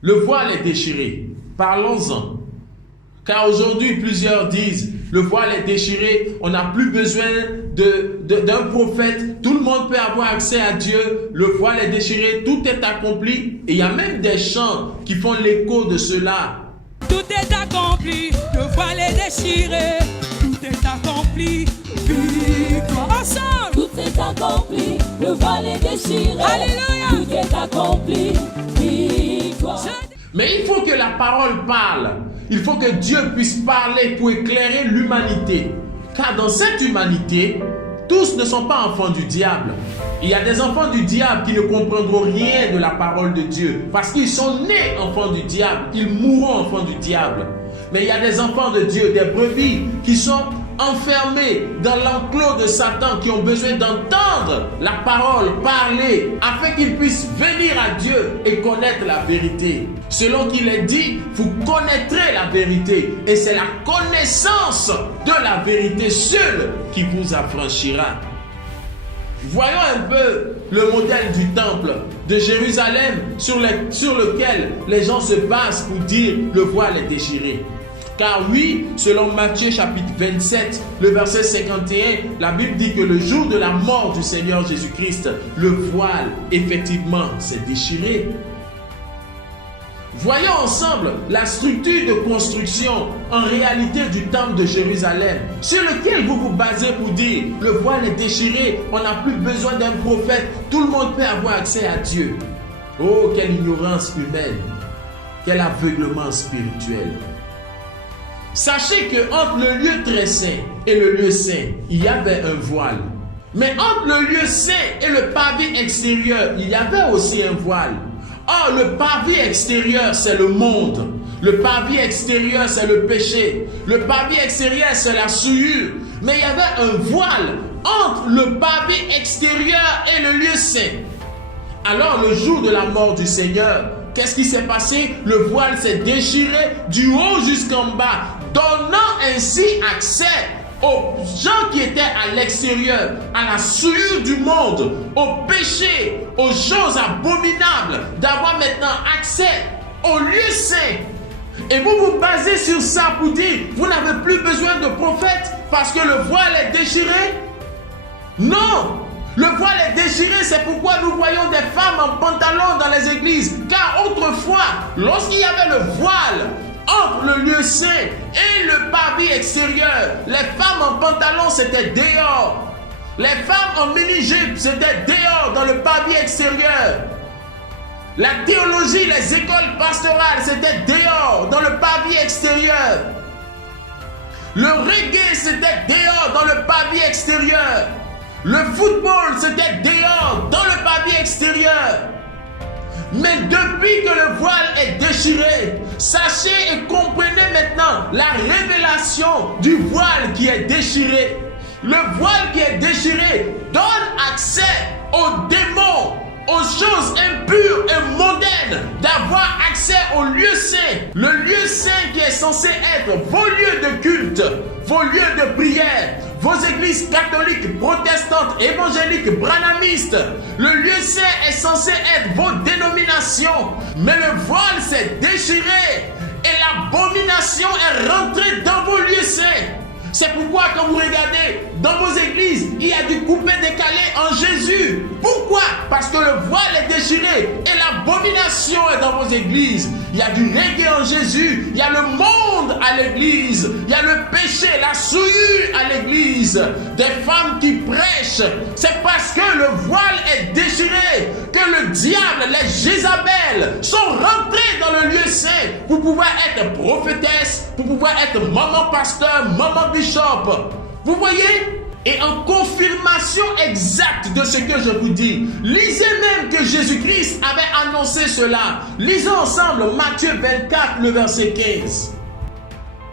Le voile est déchiré. Parlons-en. Car aujourd'hui, plusieurs disent, le voile est déchiré, on n'a plus besoin d'un prophète, tout le monde peut avoir accès à Dieu, le voile est déchiré, tout est accompli. Et il y a même des chants qui font l'écho de cela. Tout est accompli, le voile est déchiré, tout est accompli, victoire ensemble. Tout est accompli, le voile est déchiré. Alléluia. Tout est accompli, victoire. Mais il faut que la parole parle. Il faut que Dieu puisse parler pour éclairer l'humanité. Car dans cette humanité, tous ne sont pas enfants du diable. Il y a des enfants du diable qui ne comprendront rien de la parole de Dieu. Parce qu'ils sont nés enfants du diable. Ils mourront enfants du diable. Mais il y a des enfants de Dieu, des brebis qui sont enfermés dans l'enclos de Satan, qui ont besoin d'entendre la parole parler afin qu'ils puissent venir à Dieu et connaître la vérité. Selon qu'il est dit, vous connaîtrez la vérité et c'est la connaissance de la vérité seule qui vous affranchira. Voyons un peu le modèle du temple de Jérusalem sur lequel les gens se basent pour dire le voile est déchiré. Car oui, selon Matthieu chapitre 27, le verset 51, la Bible dit que le jour de la mort du Seigneur Jésus-Christ, le voile, effectivement, s'est déchiré. Voyons ensemble la structure de construction en réalité du temple de Jérusalem, sur lequel vous vous basez pour dire le voile est déchiré, on n'a plus besoin d'un prophète, tout le monde peut avoir accès à Dieu. Oh, quelle ignorance humaine, quel aveuglement spirituel. Sachez que entre le lieu très saint et le lieu saint, il y avait un voile. Mais entre le lieu saint et le pavé extérieur, il y avait aussi un voile. Or, le pavé extérieur, c'est le monde. Le pavé extérieur, c'est le péché. Le pavé extérieur, c'est la souillure. Mais il y avait un voile entre le pavé extérieur et le lieu saint. Alors, le jour de la mort du Seigneur, qu'est-ce qui s'est passé? Le voile s'est déchiré du haut jusqu'en bas, donnant ainsi accès aux gens qui étaient à l'extérieur, à la souillure du monde, au péché, aux choses abominables, d'avoir maintenant accès au lieu saint. Et vous vous basez sur ça pour dire, vous n'avez plus besoin de prophète parce que le voile est déchiré? Non! Le voile est déchiré, c'est pourquoi nous voyons des femmes en pantalon dans les églises. Car autrefois, lorsqu'il y avait le voile entre le lieu saint et le pavé extérieur, les femmes en pantalon c'était dehors. Les femmes en mini-jupe c'était dehors dans le pavé extérieur. La théologie, les écoles pastorales c'était dehors dans le pavé extérieur. Le reggae c'était dehors dans le pavé extérieur. Le football c'était dehors dans le pavé extérieur. Mais depuis que le voile est déchiré, sachez et comprenez maintenant la révélation du voile qui est déchiré. Le voile qui est déchiré donne accès aux démons, aux choses impures et mondaines, d'avoir accès au lieu saint. Le lieu saint qui est censé être vos lieux de culte, vos lieux de prière, vos églises catholiques, protestantes, évangéliques, branhamistes. Le lieu saint est censé être vos dénominations. Mais le voile s'est déchiré et l'abomination est rentrée dans vos lieux saints. C'est pourquoi quand vous regardez dans vos églises, il y a du coupé-décalé en Jésus. Pourquoi? Parce que le voile est déchiré et l'abomination est dans vos églises. Il y a du reggae en Jésus, il y a le monde à l'église, il y a le péché, la souillure à l'église, des femmes qui prêchent. C'est parce que le voile est déchiré que le diable, les Jézabel sont rentrés dans le lieu saint pour pouvoir être prophétesse, pour pouvoir être maman pasteur, maman bishop. Vous voyez? Et en confirmation exacte de ce que je vous dis, lisez même que Jésus-Christ avait annoncé cela. Lisons ensemble Matthieu 24, le verset 15.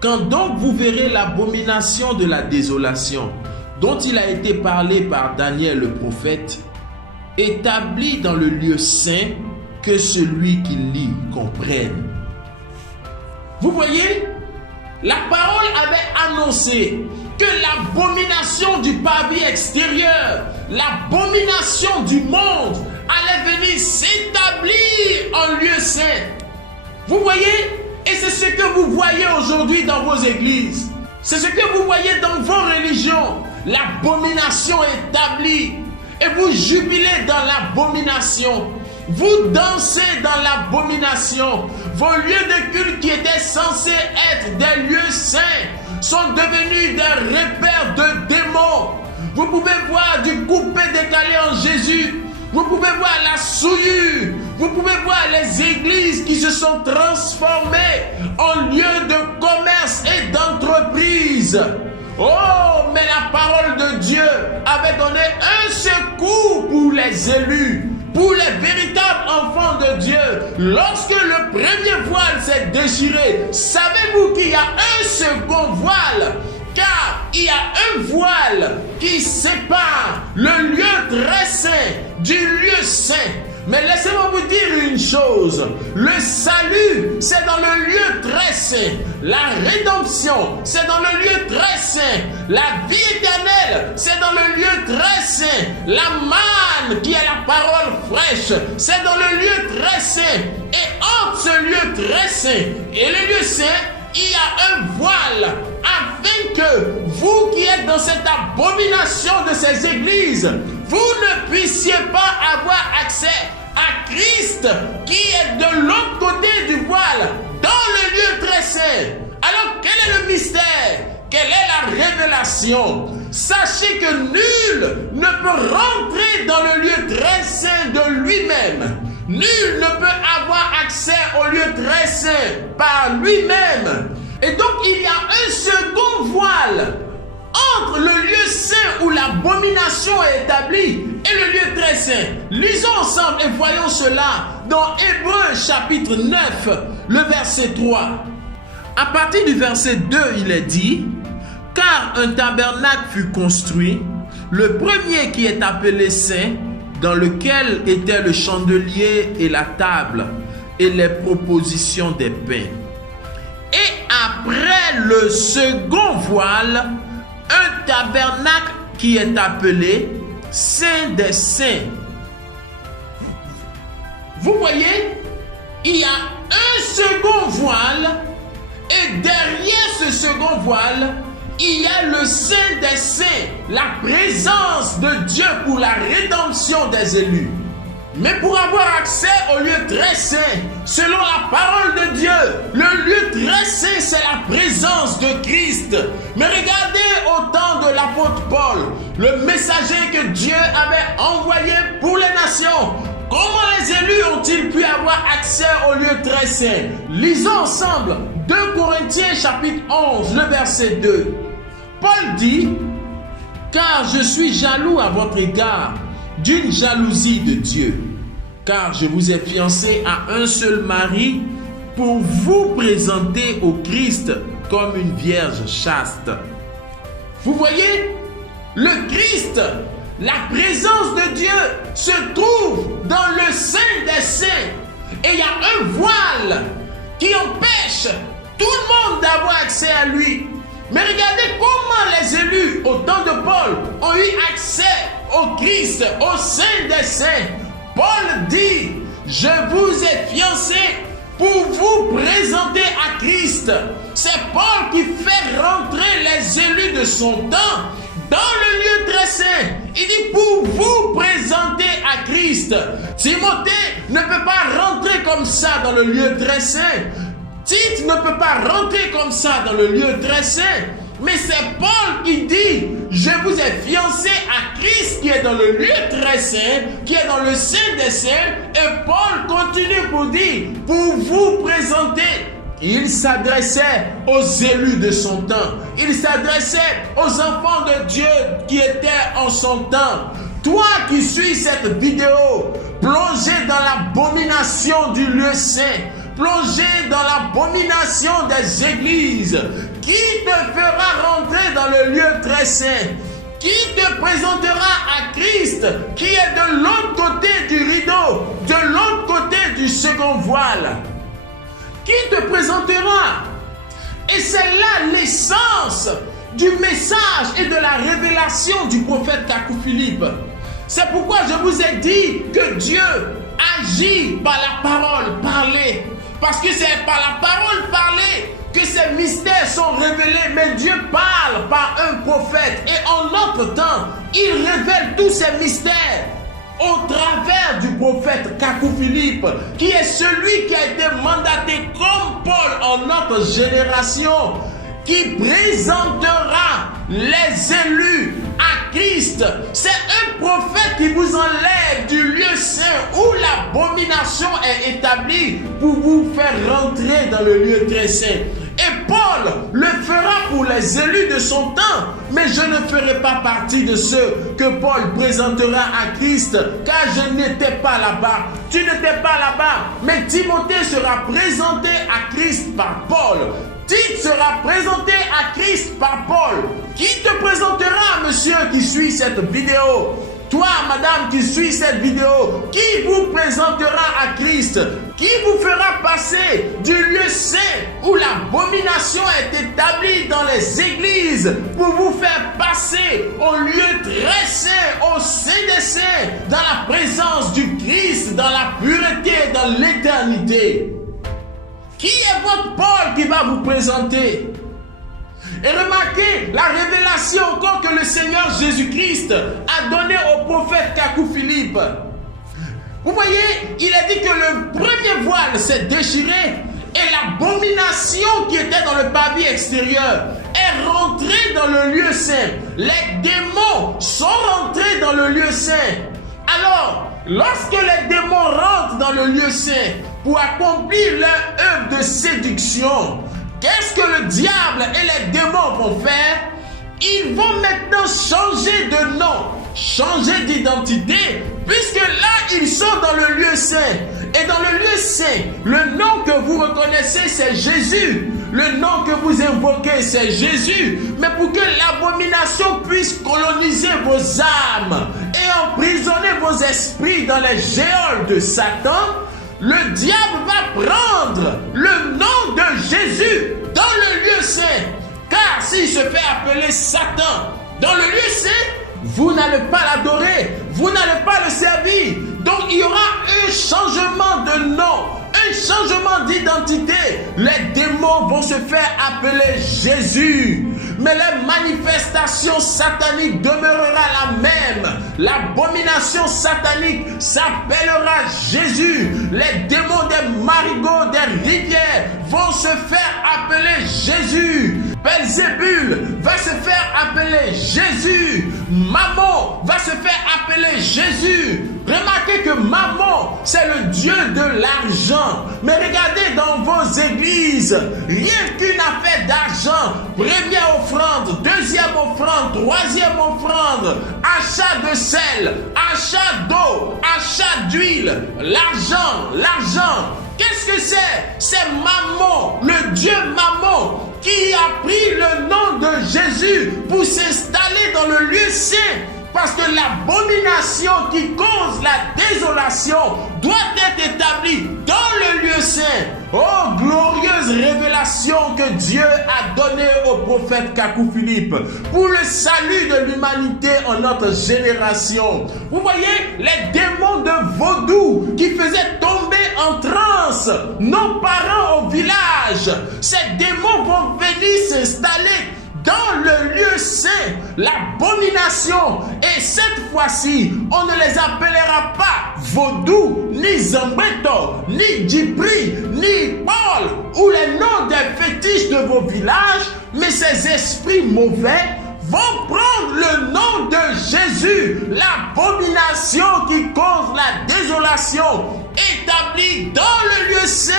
Quand donc vous verrez l'abomination de la désolation, dont il a été parlé par Daniel le prophète, établi dans le lieu saint, que celui qui lit comprenne. Vous voyez? La parole avait annoncé que l'abomination du pavé extérieur, l'abomination du monde allait venir s'établir en lieu saint. Vous voyez? Et c'est ce que vous voyez aujourd'hui dans vos églises. C'est ce que vous voyez dans vos religions. L'abomination établie. Et vous jubilez dans l'abomination. Vous dansez dans l'abomination. Vos lieux de culte qui étaient censés être des lieux saints sont devenus des repères de démons. Vous pouvez voir du coupé-décalé en Jésus. Vous pouvez voir la souillure. Vous pouvez voir les églises qui se sont transformées en lieux de commerce et d'entreprise. Oh, mais la parole de Dieu avait donné un secours pour les élus, pour les véritables enfants de Dieu. Lorsque le premier voile s'est déchiré, savez-vous qu'il y a un second voile? Car il y a un voile qui sépare le lieu très saint du lieu saint. Mais laissez-moi vous dire une chose. Le salut, c'est dans le lieu très saint. La rédemption, c'est dans le lieu très saint. La vie éternelle, c'est dans le lieu très saint. La manne, qui est la parole fraîche, c'est dans le lieu très saint. Et entre ce lieu très saint et le lieu saint, il y a un voile, afin que vous qui êtes dans cette abomination de ces églises, vous ne puissiez pas avoir accès à Christ qui est de l'autre côté du voile, dans le lieu très saint. Alors quel est le mystère? Quelle est la révélation? Sachez que nul ne peut rentrer dans le lieu très saint de lui-même. Nul ne peut avoir accès au lieu très saint par lui-même. Et donc il y a un second voile entre le lieu saint où l'abomination est établie et le lieu très saint. Lisons ensemble et voyons cela dans Hébreux chapitre 9, le verset 3. À partir du verset 2, il est dit: car un tabernacle fut construit, le premier qui est appelé saint, dans lequel étaient le chandelier et la table et les propositions des pains. Et après le second voile, un tabernacle qui est appelé Saint des Saints. Vous voyez, il y a un second voile et derrière ce second voile, il y a le Saint des Saints, la présence de Dieu pour la rédemption des élus. Mais pour avoir accès au lieu très saint, selon la parole de Dieu, le lieu très saint, c'est la présence de Christ. Mais regardez au temps de l'apôtre Paul, le messager que Dieu avait envoyé pour les nations. Comment les élus ont-ils pu avoir accès au lieu très saint? Lisons ensemble 2 Corinthiens chapitre 11, le verset 2. Paul dit: car je suis jaloux à votre égard, d'une jalousie de Dieu, car je vous ai fiancé à un seul mari pour vous présenter au Christ comme une vierge chaste. Vous voyez, le Christ, la présence de Dieu se trouve dans le Saint des Saints. Et il y a un voile qui empêche tout le monde d'avoir accès à lui. Mais regardez comment les élus au temps de Paul ont eu accès au Christ, au Saint des Saints. Paul dit: je vous ai fiancé pour vous présenter à Christ. C'est Paul qui fait rentrer les élus de son temps dans le lieu très saint. Il dit: pour vous présenter à Christ. Timothée ne peut pas rentrer comme ça dans le lieu très saint. Tite ne peut pas rentrer comme ça dans le lieu très saint. Mais c'est Paul qui dit: je vous ai fiancé à Christ qui est dans le lieu très saint, qui est dans le Saint des Saints. Et Paul continue pour dire: pour vous présenter. Il s'adressait aux élus de son temps. Il s'adressait aux enfants de Dieu qui étaient en son temps. Toi qui suis cette vidéo, plongé dans l'abomination du lieu saint, plongé dans l'abomination des églises, qui te fera rentrer dans le lieu très saint? Qui te présentera à Christ qui est de l'autre côté du rideau, de l'autre côté du second voile? Qui te présentera? Et c'est là l'essence du message et de la révélation du prophète Kakou Philippe. C'est pourquoi je vous ai dit que Dieu agit par la parole parlée. Parce que c'est par la parole parlée que ces mystères sont révélés. Mais Dieu parle par un prophète. Et en notre temps, il révèle tous ces mystères au travers du prophète Kakou Philippe, qui est celui qui a été mandaté comme Paul en notre génération, qui présentera les élus à Christ. C'est un prophète qui vous enlève du lieu saint où l'abomination est établie pour vous faire rentrer dans le lieu très saint. Et Paul le fera pour les élus de son temps, mais je ne ferai pas partie de ceux que Paul présentera à Christ, car je n'étais pas là-bas. Tu n'étais pas là-bas, mais Timothée sera présenté à Christ par Paul. Tite sera présenté à Christ par Paul. Qui te présentera, monsieur qui suit cette vidéo? Toi, madame qui suit cette vidéo, qui vous présentera à Christ? Qui vous fera passer du lieu saint où l'abomination est établie dans les églises pour vous faire passer au lieu très saint, au saint des saints, dans la présence du Christ, dans la pureté, dans l'éternité? Qui est votre Paul qui va vous présenter? Et remarquez la révélation encore que le Seigneur Jésus-Christ a donnée au prophète Kakou Philippe. Vous voyez, il a dit que le premier voile s'est déchiré et l'abomination qui était dans le pavé extérieur est rentrée dans le lieu saint. Les démons sont rentrés dans le lieu saint. Alors, lorsque les démons rentrent dans le lieu saint pour accomplir leur œuvre de séduction, qu'est-ce que le diable et les démons vont faire? Ils vont maintenant changer de nom, changer d'identité, puisque là, ils sont dans le lieu saint. Et dans le lieu saint, le nom que vous reconnaissez, c'est Jésus. Le nom que vous invoquez, c'est Jésus. Mais pour que l'abomination puisse coloniser vos âmes et emprisonner vos esprits dans les géoles de Satan, le diable va prendre le nom de Jésus dans le lieu saint. Car s'il se fait appeler Satan dans le lieu saint, vous n'allez pas l'adorer, vous n'allez pas le servir. Donc il y aura un changement de nom, un changement d'identité. Les démons vont se faire appeler Jésus. Mais la manifestation satanique demeurera la même. L'abomination satanique s'appellera Jésus. Les démons des marigots, des rivières vont se faire appeler Jésus. Belzébul va se faire appeler Jésus. Mammon va se faire appeler Jésus. Remarquez que Mammon, c'est le dieu de l'argent. Mais regardez dans vos églises, rien qu'une affaire d'argent, première offrande, deuxième offrande, troisième offrande, achat de sel, achat d'eau, achat d'huile, l'argent. Qu'est-ce que c'est? C'est Mammon, le dieu Mammon, qui a pris le nom de Jésus pour s'installer dans le lieu saint. Parce que l'abomination qui cause la désolation doit être établie dans le lieu saint. Oh, glorieuse révélation que Dieu a donnée au prophète Kakou Philippe pour le salut de l'humanité en notre génération. Vous voyez, les démons de vaudou qui faisaient tomber en transe nos parents au village, ces démons vont venir s'installer dans le lieu saint, l'abomination. Et cette fois-ci, on ne les appellera pas vaudou, ni Zambeto, ni Djibri, ni Paul, ou les noms des fétiches de vos villages, mais ces esprits mauvais vont prendre le nom de Jésus, l'abomination qui cause la désolation, établie dans le lieu saint.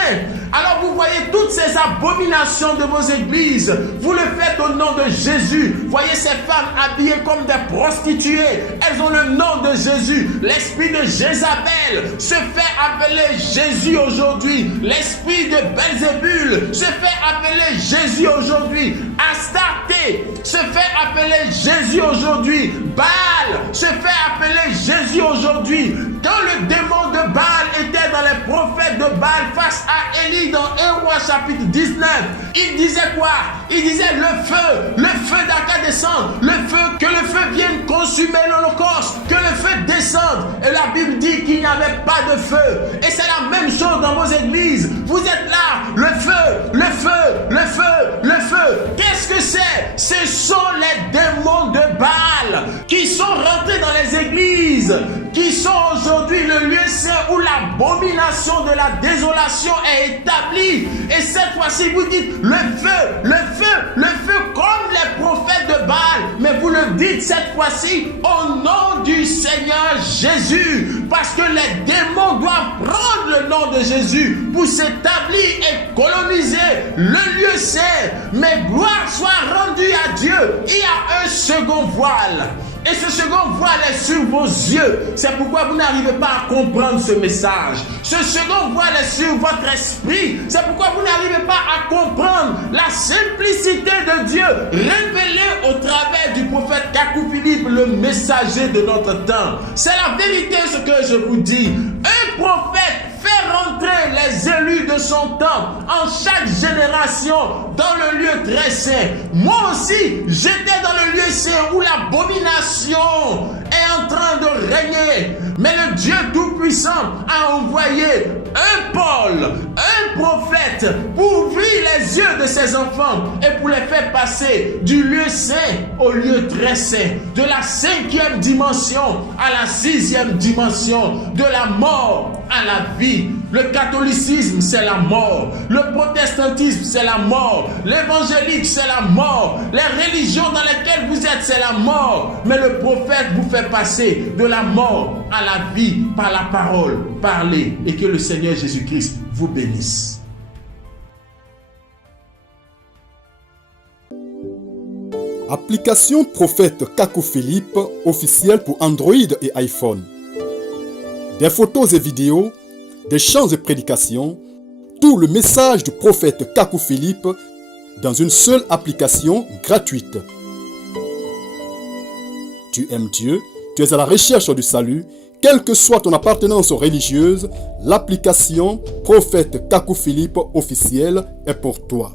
Alors vous voyez toutes ces abominations de vos églises, vous le faites au nom de Jésus. Voyez ces femmes habillées comme des prostituées, elles ont le nom de Jésus. L'esprit de Jézabel se fait appeler Jésus aujourd'hui. L'esprit de Belzébul se fait appeler Jésus aujourd'hui. Astarté se fait appeler Jésus aujourd'hui. Baal se fait appeler Jésus aujourd'hui. Quand le démon de Baal était dans les prophètes de Baal face à Élie dans 1 Roi chapitre 19, il disait quoi? Il disait le feu d'Aka descend, que le feu vienne consumer l'holocauste, que le feu descende. Et la Bible dit qu'il n'y avait pas de feu. Et c'est la même chose dans vos églises. Vous êtes là églises qui sont aujourd'hui le lieu saint où l'abomination de la désolation est établie. Et cette fois-ci, vous dites le feu, comme les prophètes de Baal. Mais vous le dites cette fois-ci au nom du Seigneur Jésus. Parce que les démons doivent prendre le nom de Jésus pour s'établir et coloniser le lieu saint. Mais gloire soit rendue à Dieu. Il y a un second voile. Et ce second voile est sur vos yeux. C'est pourquoi vous n'arrivez pas à comprendre ce message. Ce second voile est sur votre esprit. C'est pourquoi vous n'arrivez pas à comprendre la simplicité de Dieu révélée au travers du prophète Kakou Philippe, le messager de notre temps. C'est la vérité ce que je vous dis. Un prophète fait rentrer les élus de son temps en chaque génération dans le lieu très saint. Moi aussi, j'étais dans le lieu saint où l'abomination est en train de régner. Mais le Dieu Tout-Puissant a envoyé un Paul, un prophète, pour ouvrir les yeux de ses enfants et pour les faire passer du lieu saint au lieu très saint, de la 5e dimension à la 6e dimension, de la mort à la vie. Le catholicisme, c'est la mort. Le protestantisme, c'est la mort. L'évangélique, c'est la mort. Les religions dans lesquelles vous êtes, c'est la mort. Mais le prophète vous fait passer de la mort à la vie par la parole. Parlez et que le Seigneur Jésus-Christ vous bénisse. Application Prophète Kakou Philippe officielle pour Android et iPhone. Des photos et vidéos, des chants et prédications, tout le message du prophète Kakou Philippe dans une seule application gratuite. Tu aimes Dieu, tu es à la recherche du salut, quelle que soit ton appartenance religieuse, l'application Prophète Kakou Philippe officielle est pour toi.